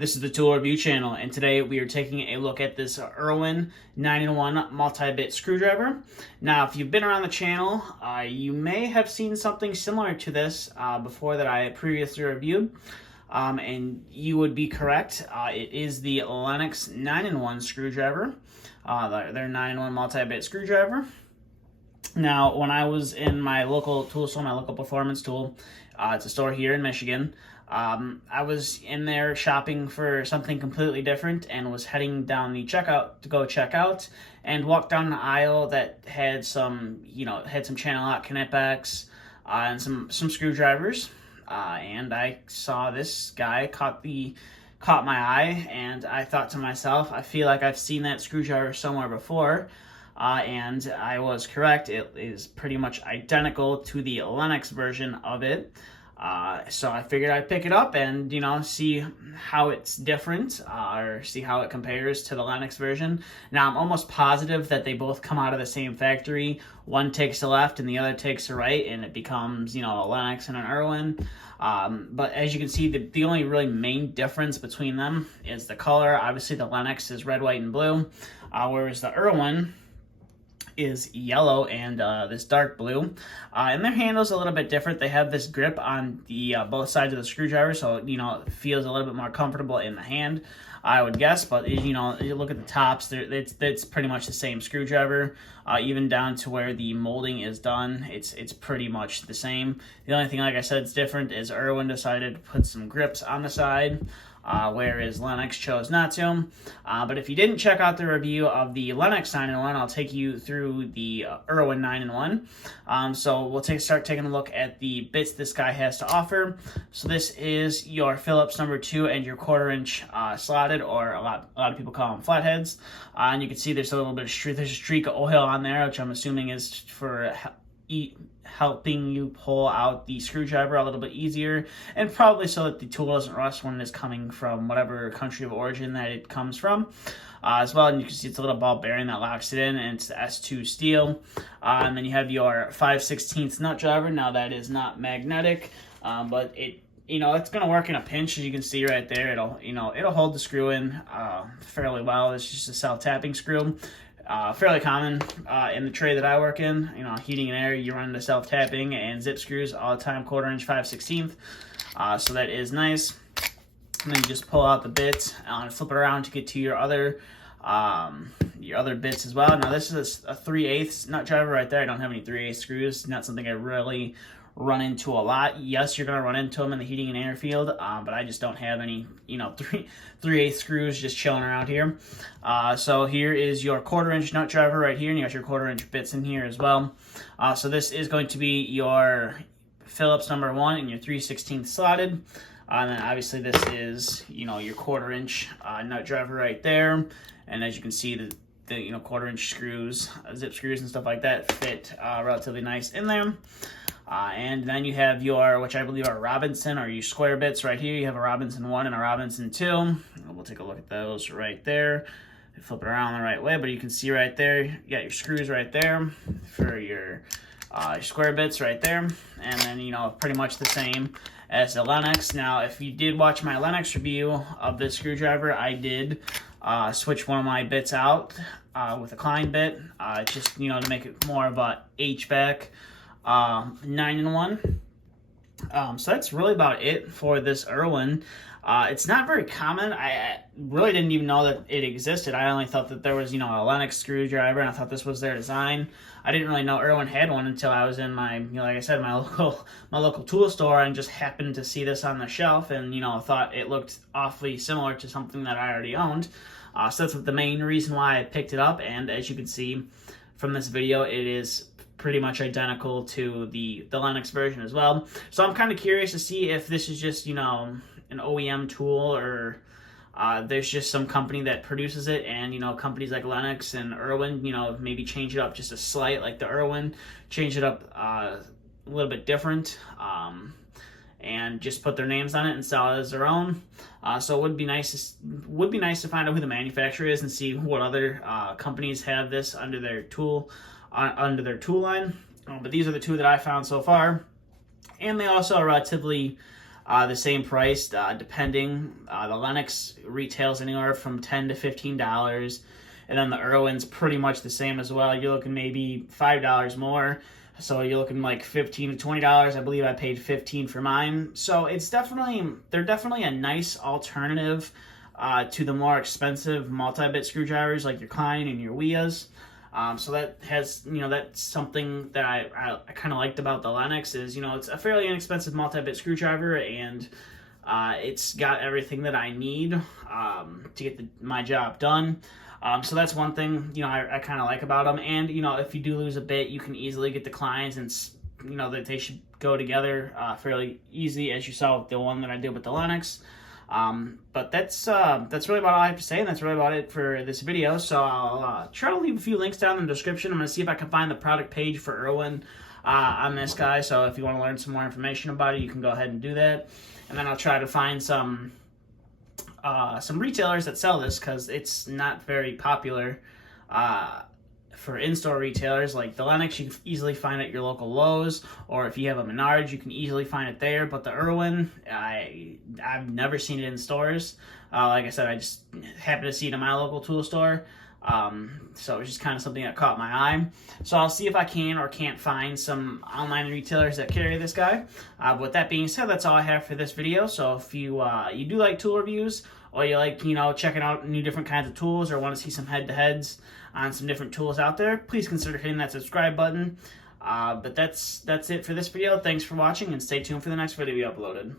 This is the Tool Review channel, and today we are taking a look at this Irwin 9-in-1 multi-bit screwdriver. Now, if you've been around the channel, you may have seen something similar to this before that I previously reviewed, and you would be correct. It is the Lenox 9-in-1 screwdriver, their 9-in-1 multi-bit screwdriver. Now, when I was in my local tool store, my local performance tool, it's a store here in Michigan, I was in there shopping for something completely different and was heading down the checkout to go check out and walked down an aisle that had some, some channel lock connectbacks and some screwdrivers. And I saw this guy caught my eye, and I thought to myself, I feel like I've seen that screwdriver somewhere before. And I was correct. It is pretty much identical to the Lenox version of it. So I figured I'd pick it up and, see how it's different, or see how it compares to the Lenox version. Now, I'm almost positive that they both come out of the same factory. One takes the left and the other takes the right, and it becomes, a Lenox and an Irwin. But as you can see, the only really main difference between them is the color. Obviously, the Lenox is red, white, and blue, whereas the Irwin is yellow and this dark blue, and their handle's a little bit different. They have this grip on the both sides of the screwdriver, so it feels a little bit more comfortable in the hand, I would guess. But you look at the tops, it's pretty much the same screwdriver, even down to where the molding is done. It's pretty much the same. The only thing, like I said, is different is Irwin decided to put some grips on the side, whereas Lenox chose not to. But if you didn't check out the review of the Lenox 9-in-1, I'll take you through the Irwin 9-in-1. So we'll start taking a look at the bits this guy has to offer. So this is your Phillips number 2 and your 1/4-inch slotted, or a lot of people call them flatheads. And you can see there's a little bit of there's a streak of oil on there, which I'm assuming is for helping you pull out the screwdriver a little bit easier, and probably so that the tool doesn't rust when it is coming from whatever country of origin that it comes from, as well. And you can see it's a little ball bearing that locks it in, and it's S2 steel. And then you have your 5/16 nut driver. Now that is not magnetic, but it's going to work in a pinch. As you can see right there, it'll hold the screw in fairly well. It's just a self-tapping screw. Fairly common in the trade that I work in. Heating and air, you run into self-tapping and zip screws all the time, 1/4-inch, 5/16. So that is nice. And then you just pull out the bit and flip it around to get to your other bits as well. Now this is a 3/8 nut driver right there. I don't have any 3/8 screws. Not something I really run into a lot. Yes, you're going to run into them in the heating and air field, but I just don't have any, 3/8 screws just chilling around here. So here is your 1/4-inch nut driver right here, and you got your 1/4-inch bits in here as well. So this is going to be your Phillips number 1 and your 3/16 slotted. And then obviously this is, your 1/4-inch nut driver right there. And as you can see, the 1/4-inch screws, zip screws and stuff like that fit relatively nice in there. And then you have your, which I believe are Robinson, or your square bits right here. You have a Robinson 1 and a Robinson 2. We'll take a look at those right there. Flip it around the right way, but you can see right there, you got your screws right there for your square bits right there. And then, pretty much the same as the Lenox. Now, if you did watch my Lenox review of this screwdriver, I did switch one of my bits out with a Klein bit, just, to make it more of a HVAC 9-in-1. So that's really about it for this Irwin. It's not very common. I really didn't even know that it existed. I only thought that there was, a Lenox screwdriver, and I thought this was their design. I didn't really know Irwin had one until I was in my, like I said, my local tool store, and just happened to see this on the shelf, and, thought it looked awfully similar to something that I already owned. So that's the main reason why I picked it up, and as you can see from this video, it is pretty much identical to the Lenox version as well. So I'm kind of curious to see if this is just, an OEM tool, or there's just some company that produces it, and, companies like Lenox and Irwin, maybe change it up just a slight, like the Irwin, change it up a little bit different, and just put their names on it and sell it as their own. So it would be nice to find out who the manufacturer is and see what other companies have this under their tool line. But these are the two that I found so far, and they also are relatively the same price, depending. The Lenox retails anywhere from $10 to $15, and then the Irwin's pretty much the same as well. You're looking maybe $5 more, so you're looking like $15 to $20. I believe I paid $15 for mine. So they're definitely a nice alternative to the more expensive multi-bit screwdrivers like your Klein and your Wias. So that has, that's something that I kind of liked about the Lenox is, it's a fairly inexpensive multi-bit screwdriver, and it's got everything that I need to get my job done. So that's one thing, I kind of like about them. And, if you do lose a bit, you can easily get the Kleins, and, that they should go together fairly easy, as you saw with the one that I did with the Lenox. But that's really about all I have to say, and that's really about it for this video. So I'll try to leave a few links down in the description. I'm going to see if I can find the product page for Irwin on this guy. So if you want to learn some more information about it, you can go ahead and do that. And then I'll try to find some retailers that sell this, because it's not very popular for in-store retailers. Like the Lenox, you can easily find at your local Lowe's, or if you have a Menards, you can easily find it there. But the Irwin, I've never seen it in stores. Like I said, I just happened to see it in my local tool store. So it was just kind of something that caught my eye. So I'll see if I can or can't find some online retailers that carry this guy. But with that being said, that's all I have for this video. So if you do like tool reviews, or you like, checking out new different kinds of tools, or want to see some head-to-heads on some different tools out there, please consider hitting that subscribe button. But that's it for this video. Thanks for watching, and stay tuned for the next video we uploaded.